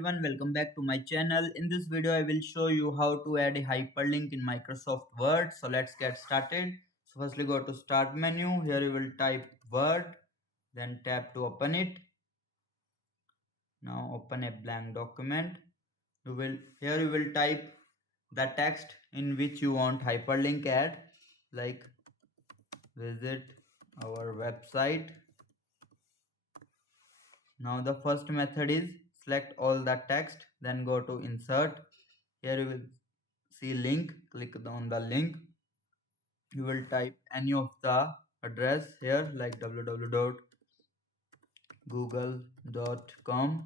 Everyone, welcome back to my channel. In this video I will show you how to add a hyperlink in Microsoft Word. So let's get started. So firstly go to start menu. Here you will type Word, then tap to open it. Now open a blank document. You will type the text in which you want hyperlink add, like visit our website. Now the first method is select all the text, then go to insert. Here you will see link, click on the link. You will type any of the address here like www.google.com,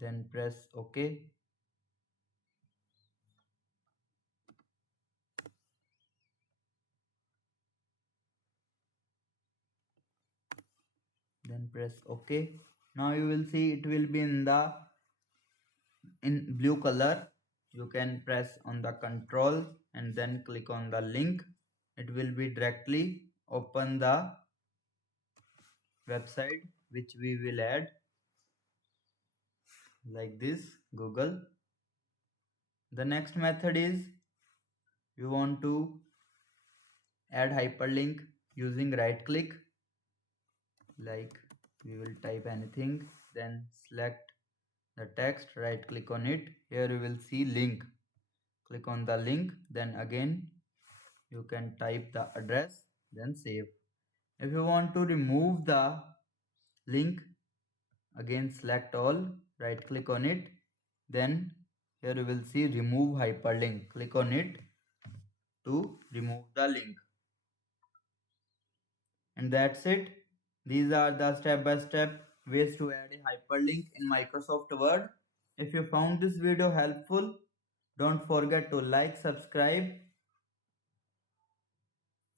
then press OK. Then press OK. Now you will see it will be in blue color. You can press on the control and then click on the link. It will be directly open the website which we will add, like this Google. The next method is you want to add hyperlink using right click, like we will type anything, then select the text, right click on it. Here you will see link, click on the link, then again you can type the address, then save. If you want to remove the link, again select all, right click on it, then here you will see remove hyperlink, click on it to remove the link. And that's it. These are the step-by-step ways to add a hyperlink in Microsoft Word. If you found this video helpful, don't forget to like, subscribe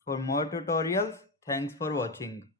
for more tutorials. Thanks for watching.